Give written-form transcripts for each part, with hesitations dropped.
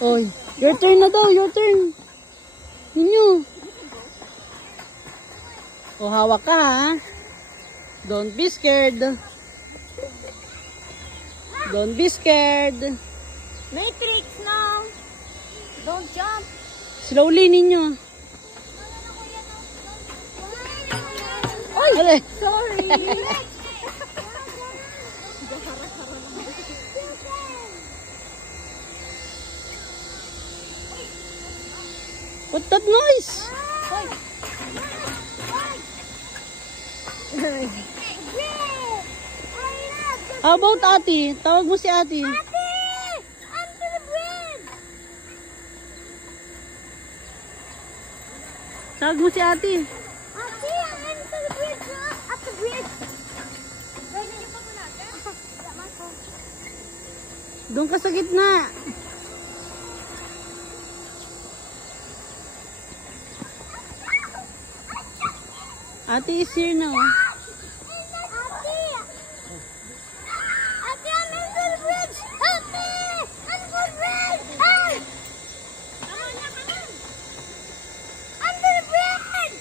Oy, your turn na daw, your turn. Ninyo. O, hawak ka ha. Don't be scared. Don't be scared. Matrix, no. Don't jump. Slowly ninyo. Oy, Ale. sorry. What that noise? How about ate? Tawag mo si ate. Ate! Onto the bridge! Tawag mo si ate. Ate, onto the bridge! At the bridge! Pwede niyo pa muna, Doon ka sa gitna. Ate is here now. Ate! Ate, I'm into the bridge! Ate! Onto the bridge! Ah! Come on, come on! Onto the bridge!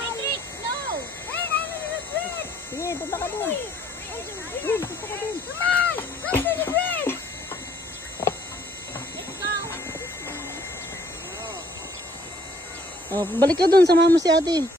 Matrix, no! Hey, I'm into the bridge! Sige, punta ka doon. Come on! Come to the bridge! Let's go! Oh, balik ka doon, samahan mo si ate.